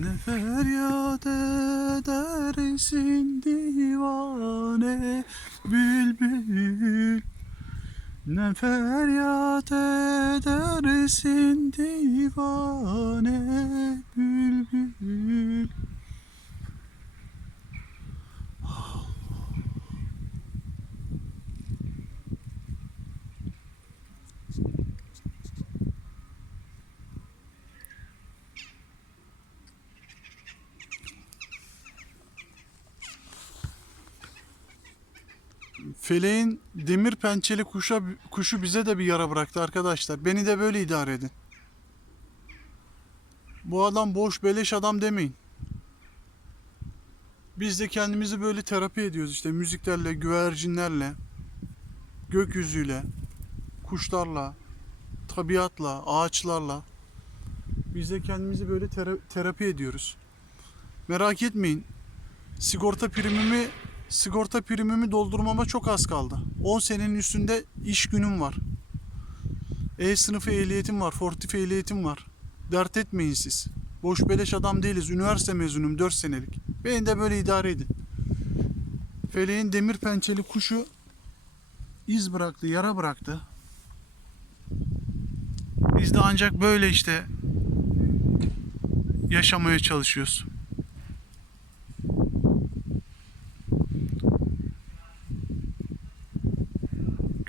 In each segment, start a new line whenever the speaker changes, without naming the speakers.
Ne feryat edersin divane bülbül. Ne feryat edersin divane bülbül Feleğin demir pençeli kuşa, kuşu bize de bir yara bıraktı arkadaşlar. Beni de böyle idare edin. Bu adam boş beleş adam demeyin. Biz de kendimizi böyle terapi ediyoruz işte müziklerle, güvercinlerle, gökyüzüyle, kuşlarla, tabiatla, ağaçlarla. Biz de kendimizi böyle tera- terapi ediyoruz. Merak etmeyin. Sigorta primimi sigorta primimi doldurmama çok az kaldı. 10 senenin üstünde iş günüm var. E sınıfı ehliyetim var, fortif ehliyetim var. Dert etmeyin siz. Boş beleş adam değiliz. Üniversite mezunum 4 senelik. Beni de böyle idare edin. Feleğin demir pençeli kuşu iz bıraktı, yara bıraktı. Biz de ancak böyle işte yaşamaya çalışıyoruz.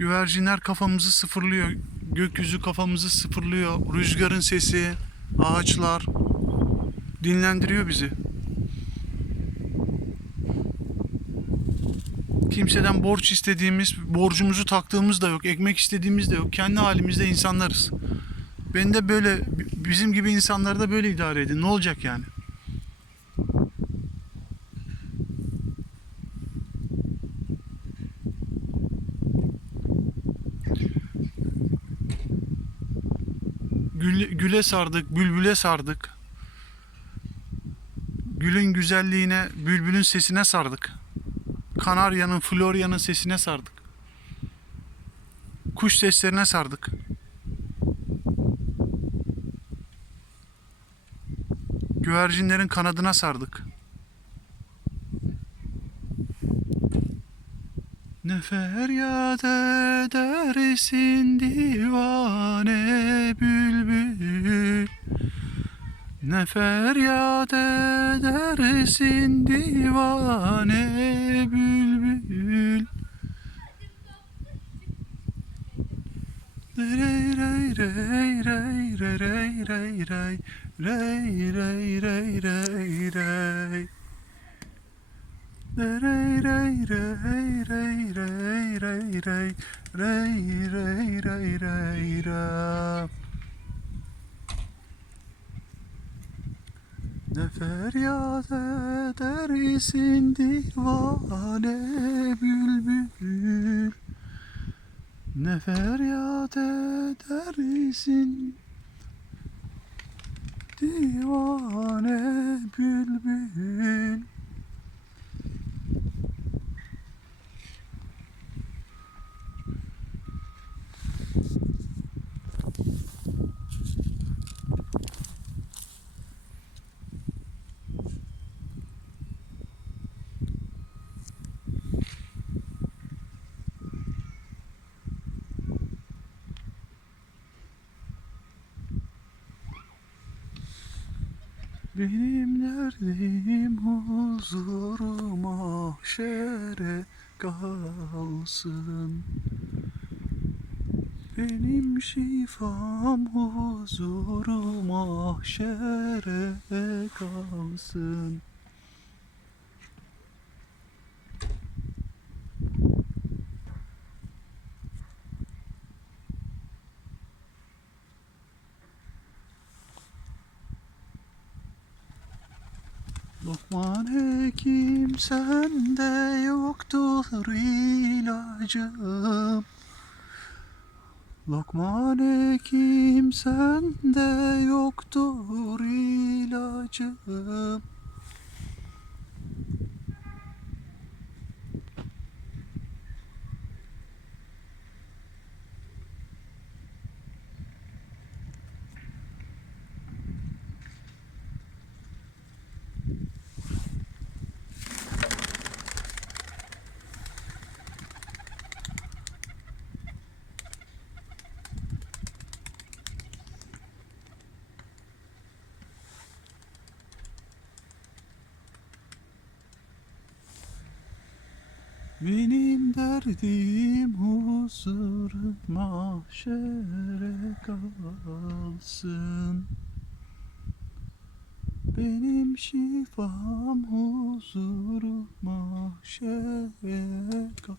Güvercinler kafamızı sıfırlıyor. Gökyüzü kafamızı sıfırlıyor. Rüzgarın sesi, ağaçlar dinlendiriyor bizi. Kimseden borç istediğimiz, borcumuzu taktığımız da yok. Ekmek istediğimiz de yok. Kendi halimizde insanlarız. Ben de böyle, bizim gibi insanları da böyle idare edin. Ne olacak yani? Gül, güle sardık, bülbüle sardık. Gülün güzelliğine, bülbülün sesine sardık. Kanarya'nın, Florya'nın sesine sardık. Kuş seslerine sardık. Güvercinlerin kanadına sardık. Ne feryat edersin divane bülbül Ne feryat edersin divane bülbül Rey rey rey rey rey rey rey rey rey rey rey rey Ne feryat edersin divane bülbül? Ne feryat edersin divane bülbül Benim derdim huzuru mahşere kalsın. Benim şifam huzuru mahşere kalsın Lokman hekim sende yoktur ilacım. Lokman hekim sende yoktur ilacım Benim derdim huzur mahşere kalsın. Benim şifam huzur mahşere kalsın